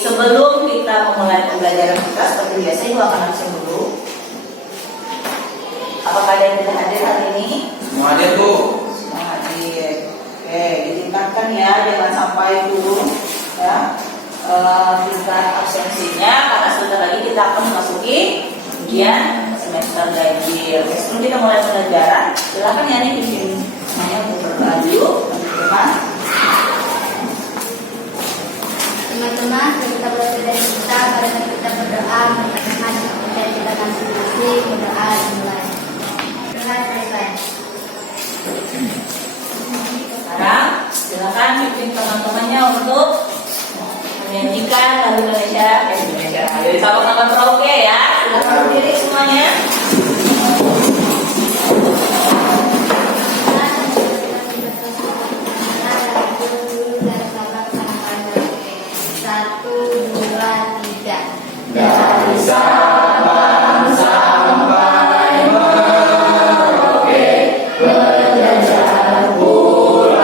sebelum kita memulai pembelajaran kita seperti biasa ibu akan absen dulu. Apakah ada yang tidak hadir hari ini? Semua hadir, Bu. Semua hadir. Oke, ditingkatkan ya, jangan sampai turun ya tingkat absensinya, karena sebentar lagi kita akan memasuki ujian semester ganjil. Oke, sebelum kita mulai pembelajaran, silakan ya nih bikin semuanya untuk berdoa dulu, teman-teman. Teman-teman, kita belajar dari kita, pada saat kita berdoa, teman-teman, dari kita masing-masing berdoa dimulai. Doa selesai. Sekarang silakan pimpin teman-temannya untuk menyanyikan lagu Indonesia Raya. Jadi sama nonton karaoke ya. Silakan berdiri semuanya. Satu, dua, tiga. Dari Sabang sampai Merauke, berjajar pulau-pulau,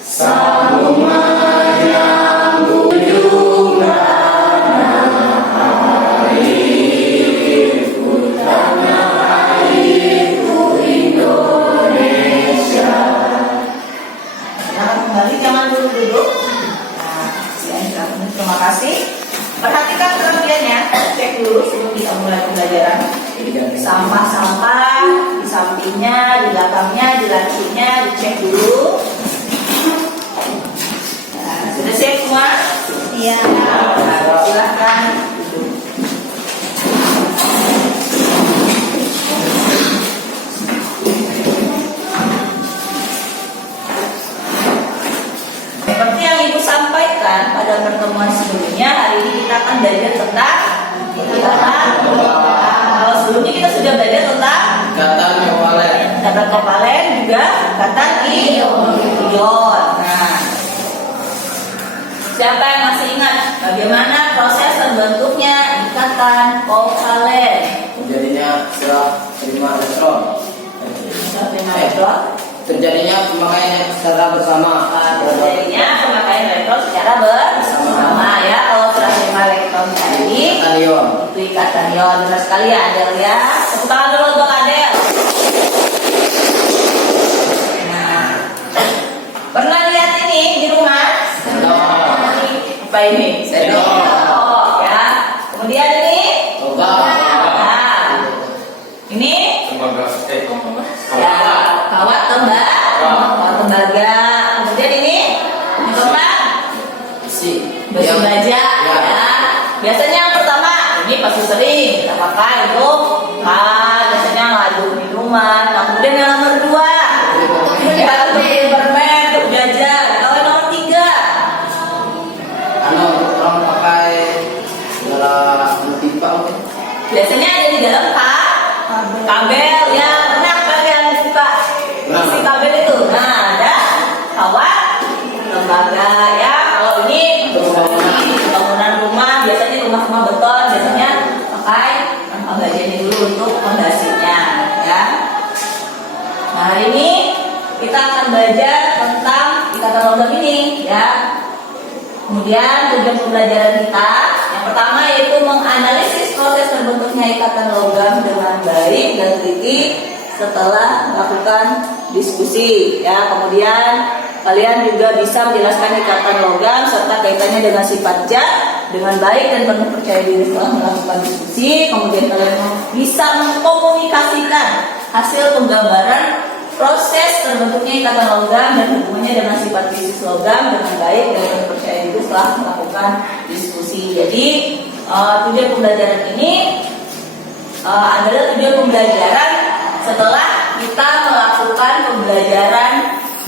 sambung menyambut tanah airku, tanah airku Indonesia. Silakan kembali, jangan dulu duduk. Terima kasih. Perhatikan kelebihannya. Cek dulu sebelum kita mulai pembelajaran. Sampah-sampah di sampingnya, di belakangnya, di lacinya dicek dulu. Nah, sudah siap semua? Iya. Nah, silahkan duduk. Seperti yang Ibu sampaikan pada pertemuan sebelumnya, hari ini kita akan belajar tentang ikatan. Kalau sebelumnya kita sudah belajar tentang Ikatan Kepalen. ikatan Kepalen, juga ikatan ion. Nah, siapa yang masih ingat bagaimana proses terbentuknya ikatan Kepalen? Terjadinya setelah terima elektron. Terjadinya pemakaian secara bersama. Terjadinya pemakaian elektron secara bersama ya. Kalau sudah terima elektron tadi, Ikatan ion. itu ikatan ion. Benar sekali ya Adel ya. Tepuk tangan dulu untuk Adel. Nah, pernah lihat ini di rumah? Apa ini? Sendok ya. Kemudian ini? Nah, ini? Ya, kawat tembaga. Kemudian ini tempat besi baja ya. Biasanya yang pertama ini pasti sering kita pakai untuk biasanya ngaduk minuman. Nah, kemudian yang nomor 2 ya untuk bikin permen, untuk jajan. Kalau yang nomor 3 Orang pakai segala pipa mungkin. biasanya ada di dalam kabel ya. Pernah kalian buka isi kabel itu? Nah, ada kawat lembaga ya. Kalau ini bangunan rumah, biasanya rumah-rumah beton biasanya pakai bagian ini dulu untuk fondasinya ya. Nah, hari ini kita akan belajar tentang ikatan logam ini ya. Kemudian tujuan pembelajaran kita yang pertama yaitu menganalisis proses terbentuknya ikatan logam dengan baik dan teliti setelah melakukan diskusi ya. Kemudian kalian juga bisa menjelaskan ikatan logam serta kaitannya dengan sifat zat dengan baik dan penuh percaya diri setelah melakukan diskusi. Kemudian kalian bisa mengkomunikasikan hasil penggambaran proses terbentuknya ikatan logam dan hubungannya dengan sifat fisik logam dengan baik dan penuh percaya diri setelah melakukan diskusi. Jadi tujuan pembelajaran ini adalah tujuan pembelajaran setelah kita melakukan pembelajaran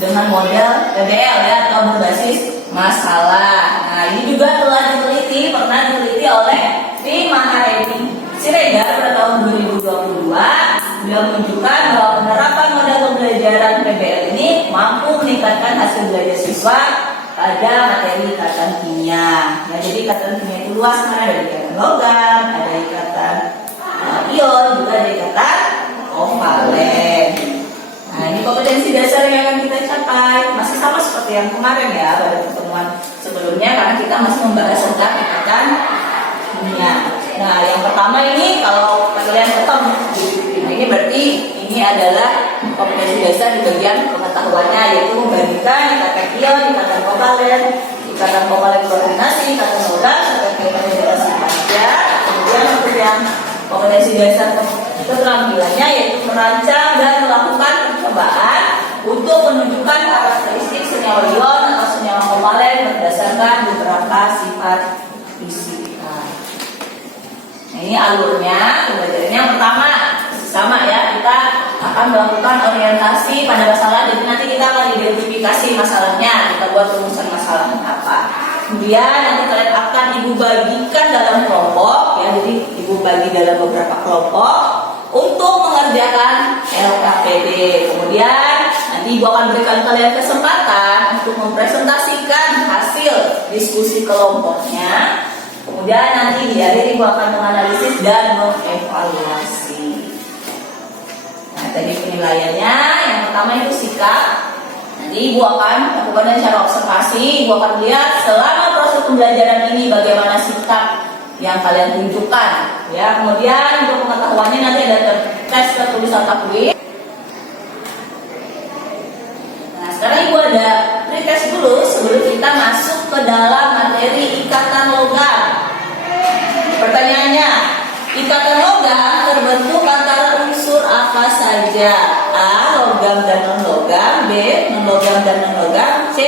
dengan model PBL ya, atau berbasis masalah. Nah, ini juga pernah diteliti oleh tim Maharani Siregar pada tahun 2022. Beliau menunjukkan bahwa penerapan model pembelajaran PBL ini mampu meningkatkan hasil belajar siswa pada materi ikatan kimia. Nah, jadi ikatan kimia itu luas, karena ada ikatan logam, ada ikatan ion, juga ada ikatan kovalen. Nah, ini kompetensi dasar yang akan kita capai masih sama seperti yang kemarin ya pada pertemuan sebelumnya karena kita masih membahas tentang ikatan dunia. Nah, yang pertama ini kalau kalian ketemu, nah ini berarti ini adalah kompetensi dasar di bagian pengetahuannya, yaitu membandingkan ikatan ion, ikatan kovalen, ikatan kovalen koordinasi, ikatan logam, ikatan dengan sifatnya. Kemudian untuk yang kompetensi dasar keterampilannya yaitu merancang dan melakukan percobaan untuk menunjukkan karakteristik senyawa ion atau senyawa kovalen berdasarkan beberapa sifat fisika. Nah, ini alurnya pembelajarannya. Yang pertama sama ya, kita akan melakukan orientasi pada masalah. Jadi nanti kita akan identifikasi masalahnya, kita buat rumusan masalahnya apa. Kemudian nanti kalian akan ibu bagikan dalam kelompok ya, jadi ibu bagi dalam beberapa kelompok untuk mengerjakan LKPD. Kemudian nanti ibu akan berikan kalian kesempatan untuk mempresentasikan hasil diskusi kelompoknya. Kemudian nanti di akhir ibu akan menganalisis dan mengevaluasi. Nah, tadi penilaiannya yang pertama itu sikap. Nanti ibu akan lakukan secara observasi. Ibu akan lihat selama proses pembelajaran ini bagaimana sikap yang kalian tunjukkan. Ya, kemudian untuk pengetahuannya nanti ada tes tertulis atau kuis. Nah, sekarang ibu ada pretest dulu sebelum kita masuk ke dalam materi ikatan logam. Pertanyaannya, ikatan logam terbentuk antara unsur apa saja? A. Logam dan non-logam. B. Non-logam dan non-logam. C.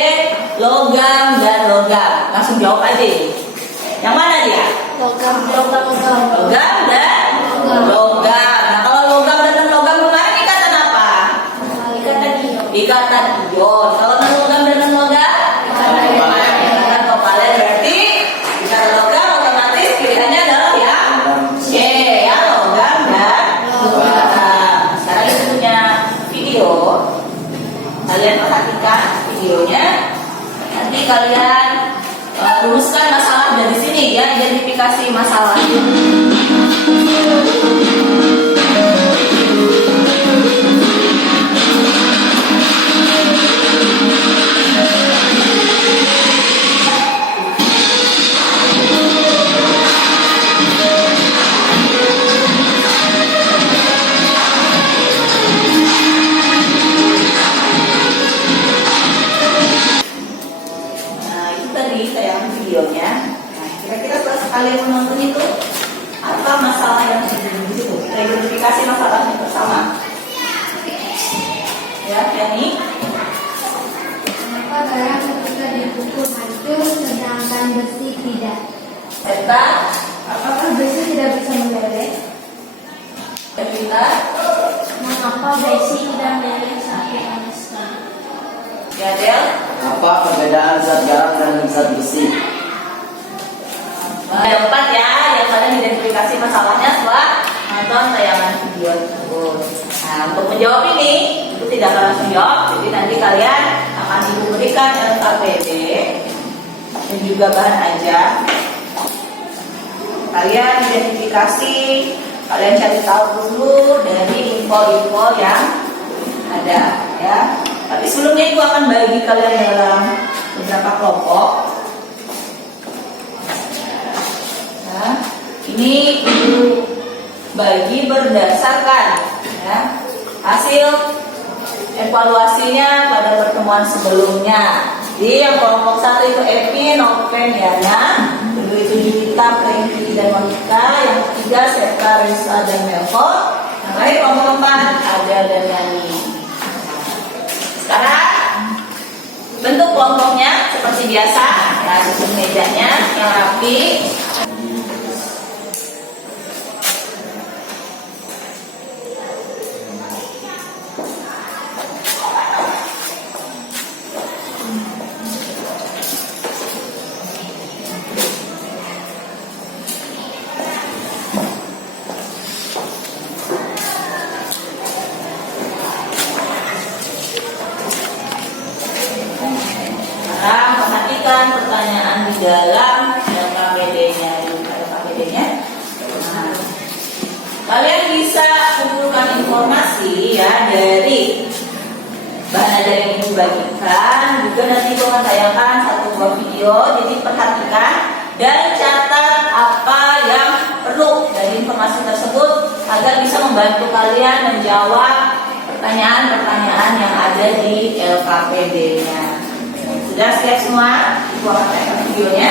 Logam dan logam. Langsung jawab aja. Yang mana dia? Logam. Logam dan logam. Nah, kalau logam dan non-logam kemarin ikatan apa? Ikatan ion. Ikatan ion. Kalau non-logam dan non-logam? Ikatan kovalen. Berarti ikatan logam otomatis pilihannya adalah yang C, ya, logam dan logam. Sekarang itu punya video. Kalian perhatikan videonya. Nanti kalian rumuskan masalah dari sini ya, identifikasi masalah. Videonya. Nah, kira-kira setelah kalian menonton itu apa masalah yang terjadi di situ? Kita identifikasi masalahnya bersama. Ya, Yani. Kenapa garam ketika dipukul hancur sedangkan besi tidak? Serta Apakah besi tidak bisa meleleh? kita Mengapa besi tidak meleleh saat dipanaskan? ya, Del. Apa perbedaan zat garam dan zat besi? Ada 4 ya, yang kalian identifikasi masalahnya setelah nonton tayangan video tersebut. Nah, untuk menjawab ini, itu tidak akan langsung jawab. Jadi nanti kalian akan ibu berikan LKPD dan juga bahan ajar. Kalian identifikasi, kalian cari tahu dulu dari info-info yang ada ya. Tapi sebelumnya ibu akan bagi kalian dalam beberapa kelompok. Nah, ini ibu bagi berdasarkan ya, hasil evaluasinya pada pertemuan sebelumnya. Jadi yang kelompok 1 itu Epi, Noven, Yana. Kedua itu Juwita, Prengki, dan Monika. Yang ketiga Septa, Risa, dan Melko. Yang lain kelompok 4 Ada dan Yani. Sekarang bentuk kelompoknya seperti biasa. Nah, susun mejanya yang rapi. Sekarang perhatikan pertanyaan di dalam LKPD-nya. Nah, kalian bisa kumpulkan informasi ya dari bahan ajar yang ingin dibagikan. Juga nanti gue akan tayangkan satu buah video, jadi perhatikan dan catat apa yang perlu dari informasi tersebut agar bisa membantu kalian menjawab pertanyaan-pertanyaan yang ada di LKPD-nya. Sudah siap semua? Gue akan tayangkan videonya.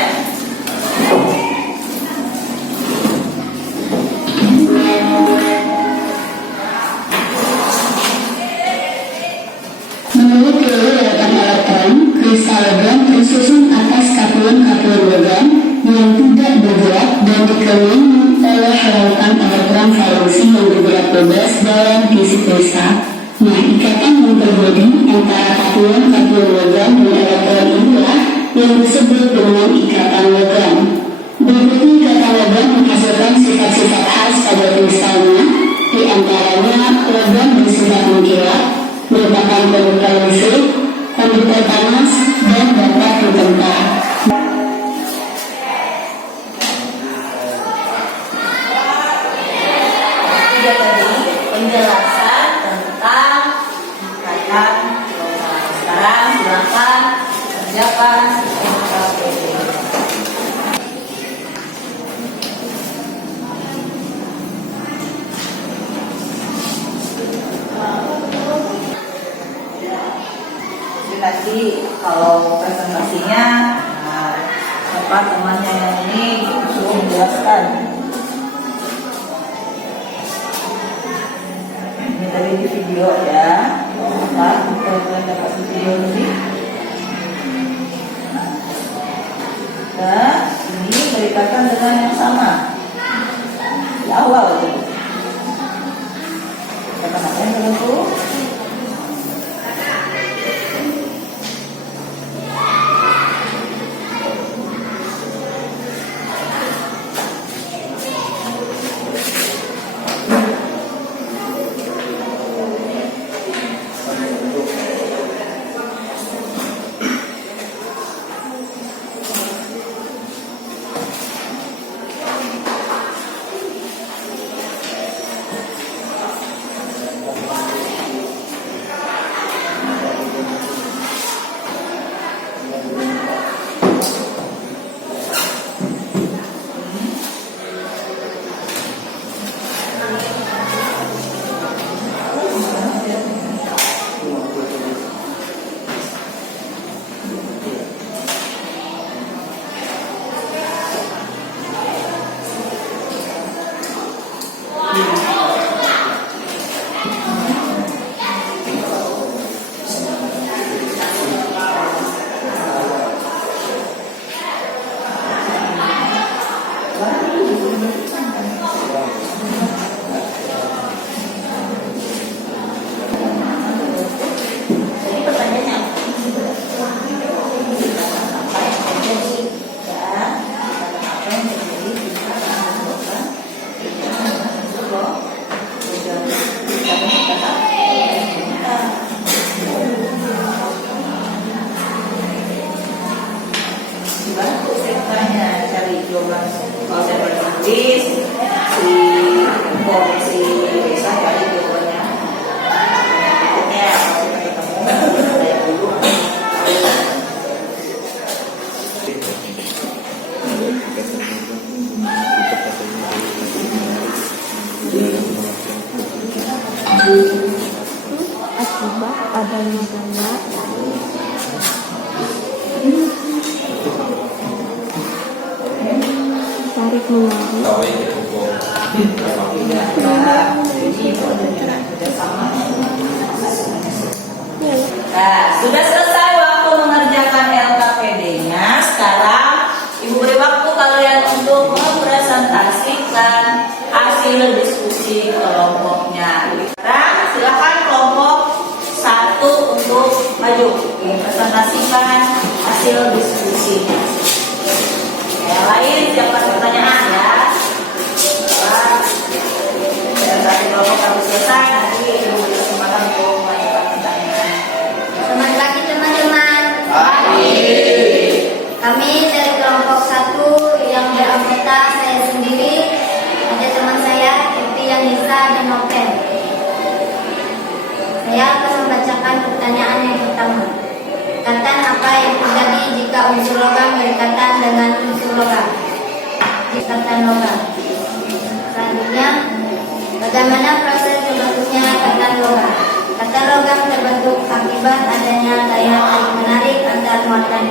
Menurut teori ledakan elektron, kristal logam tersusun atas kapulan-kapulan logam yang tidak bergerak dan dikelilingi oleh lautan elektron valensi yang bergerak bebas dalam isi kristal. Nah, ikatan yang terjadi antara kapulan-kapulan logam dan elektron inilah yang disebut dengan ikatan logam. Berikutnya ikatan logam menghasilkan sifat-sifat khas pada kristalnya, di antaranya logam bersifat mengkilap, merupakan konduktor listrik, konduktor panas, dan dapat bertempar. Tiga tadi penjelasan tentang ikatan logam. Sekarang silakan kerjakan LKPD. Nanti kalau presentasinya, nah, siapa temannya yang ini suruh menjelaskan. Ini tadi di video ya, kalau kalian dapat di video tadi. Nah, ini berikatan dengan yang sama di awal. Kata apa yang kalian tuh? Kalau saya bertulis si komisi desa dari jawabannya. Berikutnya kalau kita ketemu saya dulu. Akibat adanya ganda tarik menarik Nah, sudah selesai waktu mengerjakan LKPD-nya. Sekarang Ibu beri waktu kalian untuk mempresentasikan hasil diskusi kelompoknya. Sekarang silakan kelompok 1 untuk maju presentasikan hasil diskusinya. Yang lain siapkan pertanyaan ya. Setelah presentasi kelompok harus selesai, nanti Ibu beri kesempatan untuk mengajukan pertanyaan. Selamat pagi teman-teman. Pagi. Kami dari kelompok 1 yang beranggota saya sendiri, ada teman saya Evi, Yanisa, dan Noven. Saya akan membacakan pertanyaan yang pertama. Katakan apa yang terjadi jika unsur logam berdekatan dengan unsur logam? Ikatan logam. Selanjutnya, bagaimana proses terbentuknya ikatan logam? Ikatan logam terbentuk akibat adanya daya tarik menarik antar muatan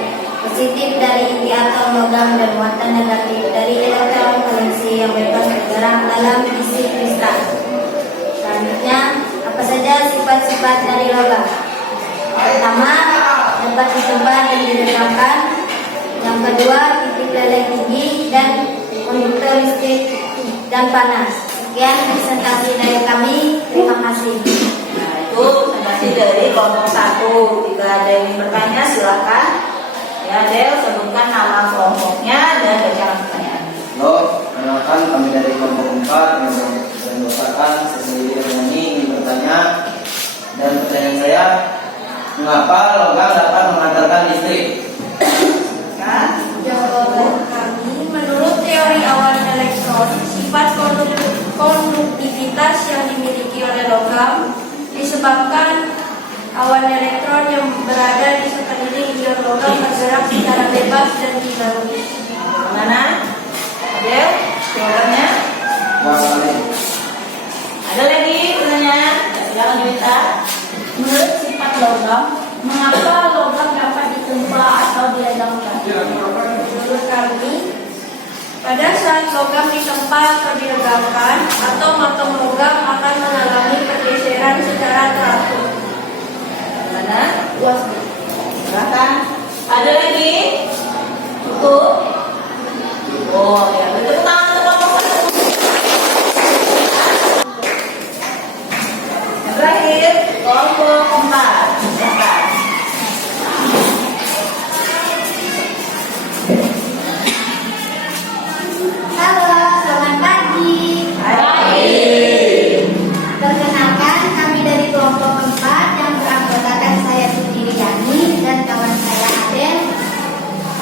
positif dari inti atom logam dan muatan negatif dari elektron valensi yang bebas bergerak dalam isi kristal. Selanjutnya, apa saja sifat-sifat dari logam? Pertama, dapat ditempat dan diregangkan. Yang kedua, titik leleh tinggi dan konduktor listrik dan panas. Sekian presentasi dari kami. Terima kasih. Nah, itu presentasi dari kelompok 1. Jika ada yang bertanya silakan. Ya, Del, sebutkan nama kelompoknya dan bacakan pertanyaan. Halo, perkenalkan kami dari kelompok 4 yang merupakan sesi ini ingin bertanya. Dan pertanyaan saya, mengapa logam dapat mengantarkan listrik? Jawaban kami, menurut teori awal elektron, sifat konduktivitas yang dimiliki oleh logam disebabkan awan elektron yang berada di sekeliling ion logam bergerak secara bebas dan dinamis. Mana? Adel, jawabannya? Ada lagi pertanyaan? Silakan Juwita. Menurut sifat logam, mengapa logam dapat ditempa atau diregangkan? Menurut kami, pada saat logam ditempa atau diregangkan, atom-atom logam akan mengalami pergeseran secara teratur. Mana? Luas. Silakan. Ada lagi? Cukup? Oh, ya. Betul tangan untuk kelompok 1. Yang terakhir, kelompok 4. Silakan. Halo, selamat pagi. Perkenalkan, kami dari kelompok 4 yang beranggotakan saya Siti Riyani dan kawan saya Adel.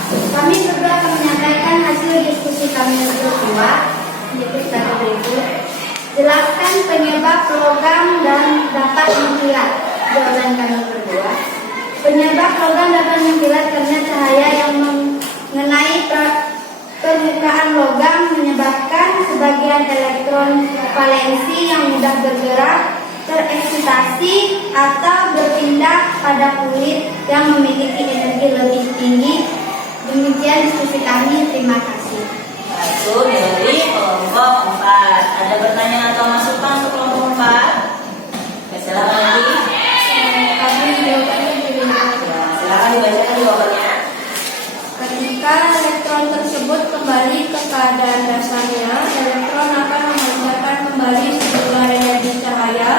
Kami berdua akan menyampaikan hasil diskusi kami yang berdua. Yaitu berikut. Jelaskan penyebab logam dan dapat mengkilat. Jawaban kami berdua. Penyebab logam dapat mengkilat karena cahaya yang mengenai permukaan logam menyebabkan sebagian elektron valensi yang mudah bergerak, tereksitasi atau berpindah pada kulit yang memiliki energi lebih tinggi. Demikian diskusi kami. Terima kasih. Itu dari kelompok 4. Ada pertanyaan atau masukan untuk kelompok 4? Ya, silakan lagi. Kami jawabannya diberikan. Ya, silakan dibacakan jawabannya. Ketika elektron tersebut kembali ke keadaan dasarnya, elektron akan memancarkan kembali sejumlah energi cahaya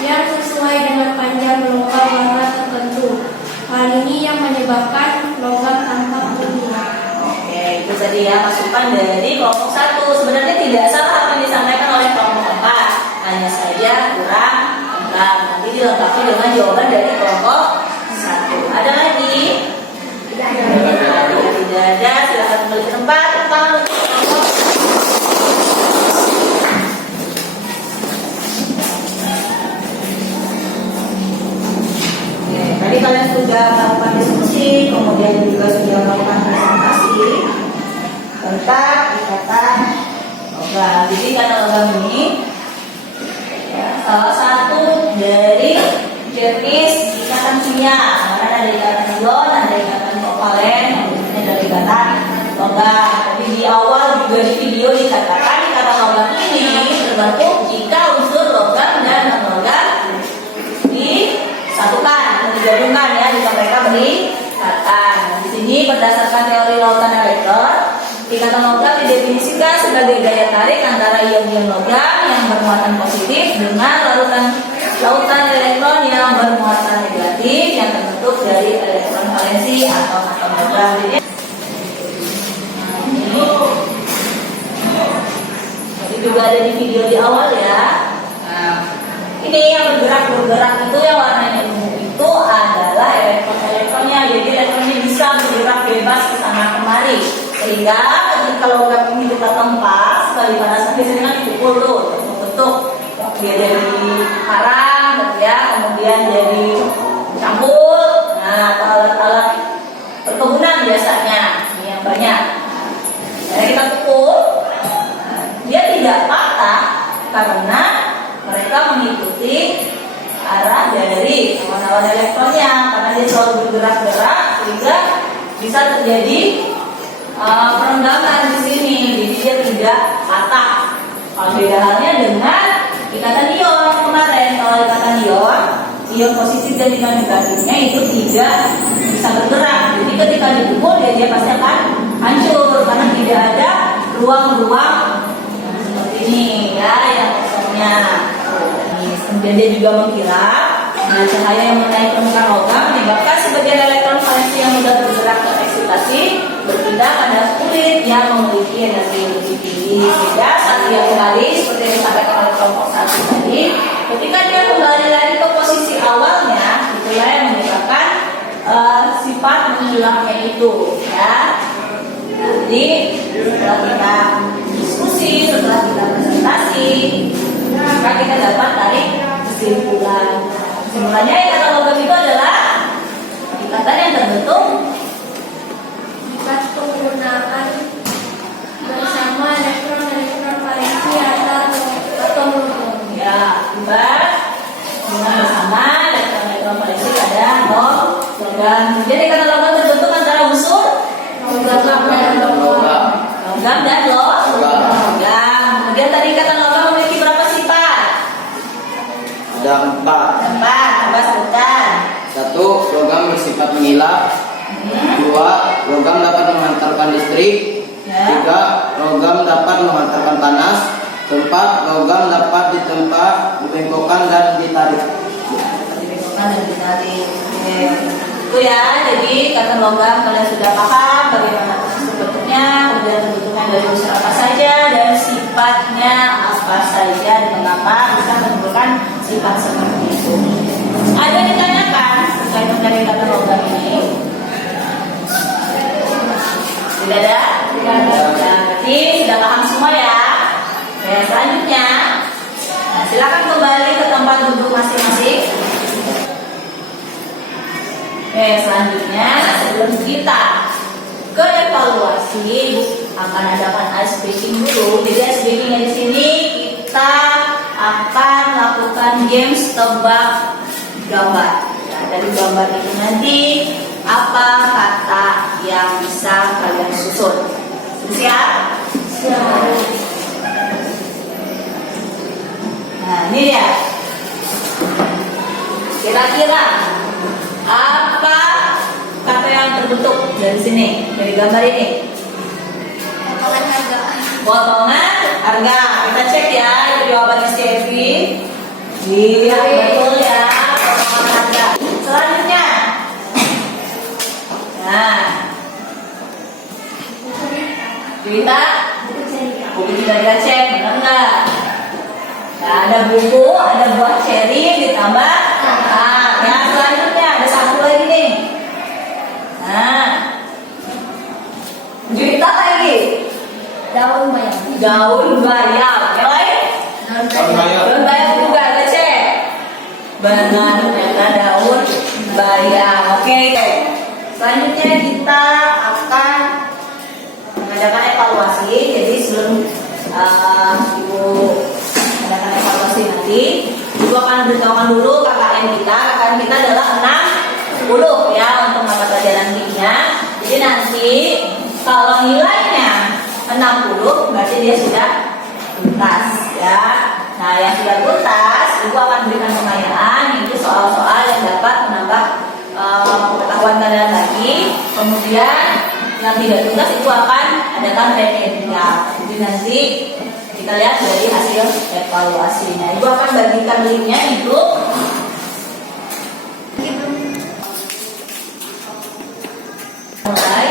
yang sesuai dengan panjang logam warna tertentu. Hal ini yang menyebabkan logam tampak berubah. Oke, itu tadi ya masukan dari kelompok 1. Sebenarnya tidak salah apa yang disampaikan oleh kelompok 4. Hanya saja kurang lengkap. Nanti dilengkapi dengan jawaban dari kelompok 1. Ada lagi? Tidak ada. Silakan kembali ke tempat. Tangan untuk kelompok. Oke, tadi kalian sudah melakukan diskusi, kemudian juga sudah melakukan presentasi tentang ikatan logam. Jadi ikatan logam ini ya, salah satu dari jenis ikatan kimia. Karena ada ikatan ion, ada ikatan kovalen, kemudian ada ikatan logam. Tapi di awal juga di video dikatakan ikatan logam ini terbentuk jika unsur logam dan non logam disatukan, digabungkan ya, jika mereka berikatan. Di sini berdasarkan teori lautan elektron, ikatan logam didefinisikan sebagai daya tarik antara ion-ion logam yang bermuatan positif dengan lautan elektron yang bermuatan negatif yang terbentuk dari elektron valensi atau atom logam. Jadi juga ada di video di awal ya. Nah, ini yang bergerak itu yang warnanya ungu itu adalah elektronnya. Jadi elektronnya bisa bergerak bebas ke sana kemari. Sehingga ketika logam ini kita tempa, sekali panasan biasanya dipukul tuh, bentuk dia jadi karang, ya, kemudian jadi karena mereka mengikuti arah dari awan-awan elektronnya, karena dia selalu bergerak-gerak sehingga bisa terjadi perenggangan di sini, jadi dia tidak patah. Kalau beda halnya dengan ikatan ion kemarin, kalau ikatan ion positif dan ion negatifnya itu tidak bisa bergerak. Jadi ketika dipukul dia pasti akan hancur karena tidak ada ruang-ruang seperti ini ya yang kosongnya. Kemudian dia juga mengkilap. Nah, cahaya yang menaik permukaan logam menyebabkan sebagian elektron valensi yang mudah bergerak ke eksitasi berpindah pada kulit yang memiliki energi lebih tinggi. Sehingga saat dia kembali seperti yang disampaikan oleh kelompok 1 tadi, ketika dia kembali lagi ke posisi awalnya, itulah yang menyebabkan sifat menghilangnya itu. Ya. Jadi setelah kita diskusi, setelah kita presentasi, maka kita dapat tarik kesimpulan. Kesimpulannya ikatan logam itu adalah ikatan yang terbentuk Jika penggunaan bersama elektron valensi atau atom logam. ya akibat penggunaan bersama elektron valensi pada logam. Jadi ikatan logam terbentuk antara unsur logam dan logam. Kemudian tadi ikatan logam memiliki berapa sifat? Ada 4. Coba sebutkan. 1. Logam bersifat mengilap. 2. Logam dapat memancarkan listrik. 3. Logam dapat memancarkan panas. 4. Logam dapat ditempa, dibengkokkan dan ditarik. Dibengkokkan dan ditarik. Oke. Itu ya, jadi ikatan logam kalian sudah paham bagaimana proses bentuknya, kemudian terbentuknya dari unsur apa saja, dan sifatnya apa saja, dan mengapa bisa menimbulkan sifat seperti itu. Ada yang ditanyakan terkait dengan ikatan logam ini? Tidak ada? Tidak ada. Berarti sudah paham semua ya. Oke, selanjutnya, nah, silakan kembali ke tempat duduk masing-masing. Oke, selanjutnya sebelum kita ke evaluasi akan adakan ice breaking dulu. Jadi ice breakingnya di sini kita akan lakukan games tebak gambar. Nah, dari gambar itu nanti apa kata yang bisa kalian susun? Siap? Siap. Nah, ini dia. Kira-kira apa kata yang terbentuk dari sini, dari gambar ini? Potongan harga. Potongan harga. Kita cek ya, itu jawabannya si Evi. Iya, betul ya, potongan harga. Selanjutnya, nah, cerita buku cerita cek, benar nggak? Nah, ada buku, ada buah ceri ditambah. Nah, yang selanjutnya ada satu lagi nih. Nah, cerita lagi. Daun bayam. Daun bayam. Yang lain? Daun bayam juga ada cek. Benar, ternyata daun bayam. Oke. Selanjutnya kita akan mengadakan evaluasi. Jadi sebelum Ibu mengadakan evaluasi nanti, Ibu akan beritahukan dulu KKM kita. KKM kita adalah 60 ya untuk mata pelajaran kimia. Jadi nanti kalau nilainya 60 berarti dia sudah tuntas ya. Nah, yang sudah tuntas, Ibu akan berikan pengayaan, yaitu soal-soal yang dapat menambah pengetahuan kalian lagi. Kemudian yang tidak tuntas Ibu akan adakan remedial. Jadi nanti kita lihat dari hasil evaluasinya. Ibu akan bagikan linknya Ibu. Mulai.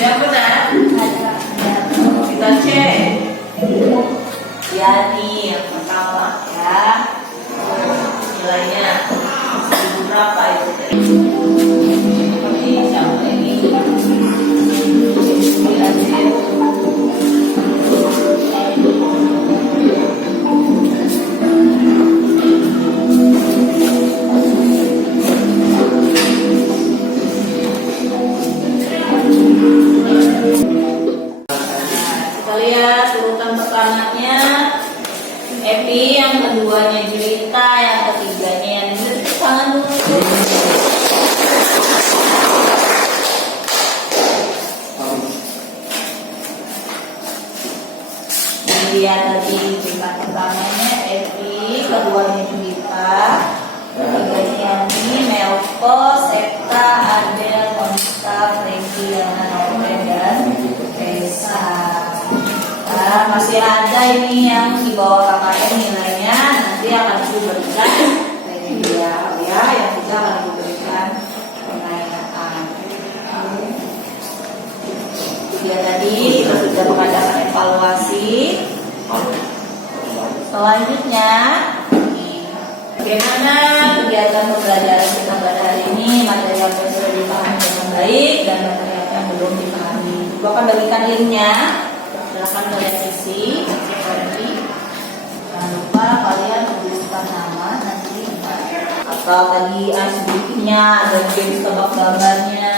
Yang benar? Ada. Kita cek. Ya nih yang pertama ya. Nilainya berapa itu? Seperti siapa ini? Lihat sih. Kita lihat urutan pertamanya Epi, yang keduanya Jelita, yang ketiganya yang Jelita. Tangan dulu. Lihat tadi urutan pertamanya Epi, keduanya Jelita, ketiganya ini Melko, Septa, Adel, Konsta, Franky, Yana, Noven, dan Reza. Nah, masih ada ini yang di bawah KKN nilainya nanti akan diberikan media ya, yang juga akan diberikan penilaian. Dia tadi kita sudah mengadakan evaluasi. Selanjutnya, bagaimana kegiatan pembelajaran kita pada hari ini, materi yang sudah dipahami dengan baik dan materi yang belum dipahami. Gue akan bagikan linknya. Silahkan kalian isi, cek lagi. Jangan lupa kalian tuliskan nama nanti atau tadi sedikitnya ada game tebak gambarnya.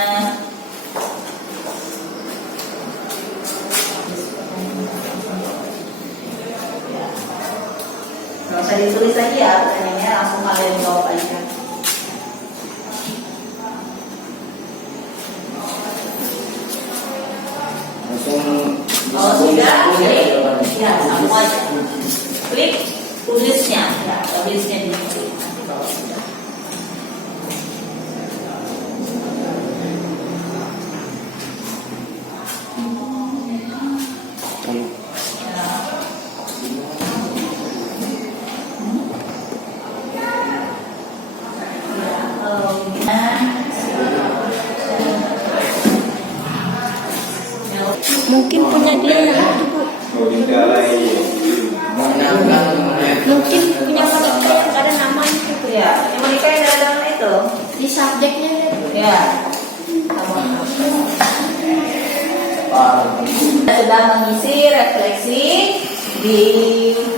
Nggak usah ditulis lagi ya pertanyaannya, langsung kalian jawab aja. Kalau sudah, klik ya sama aja. Klik tulisnya, ya tulisnya di klik. Nanti kalau sudah. Mungkin punya dia yang itu, Bu. Mungkin punya mereka yang gak ada nama itu. Ya, yang menikah yang ada dalam itu. Di subjeknya Ya. Kita sudah mengisi refleksi di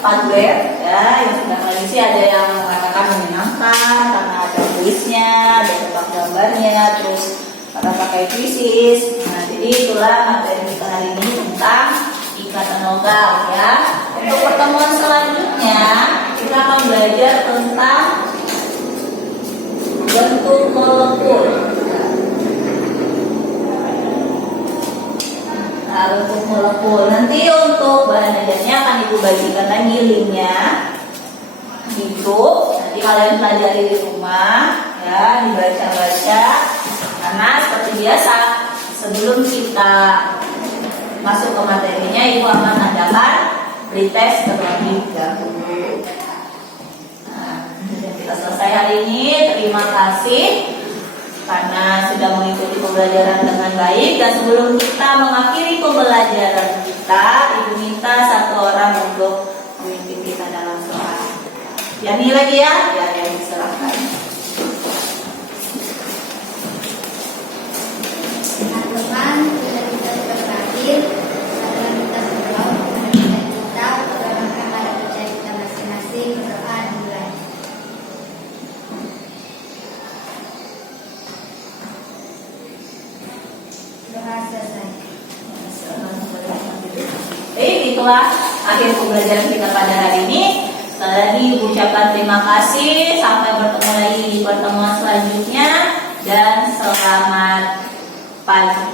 Padweb ya, yang sudah mengisi ada yang mengatakan menyenangkan karena ada tulisnya, ada tebak gambarnya, terus kata pakai krisis. Nah, jadi itulah materi kita hari ini tentang ikatan logam ya. Untuk pertemuan selanjutnya kita akan belajar tentang bentuk molekul. Nah, bentuk molekul. Nanti untuk bahan ajarnya akan Ibu bagikan lagi linknya di grup. Nanti kalian pelajari di rumah ya, dibaca-baca. Karena seperti biasa sebelum kita masuk ke materinya, Ibu akan adakan pretest terlebih dahulu. Nah, kita selesai hari ini. Terima kasih karena sudah mengikuti pembelajaran dengan baik. Dan sebelum kita mengakhiri pembelajaran kita, Ibu minta satu orang untuk memimpin kita dalam doa. Yani lagi ya, yang diserahkan. Teman-teman, kita sudah berakhir. Sekarang kita berdoa untuk kita berdoakan pada percaya kita masing-masing. Berdoa dimulai. Doa selesai. Itulah akhir pembelajaran kita pada hari ini. Sekali lagi ucapkan terima kasih. Sampai bertemu lagi di pertemuan selanjutnya. Dan selamat pagi.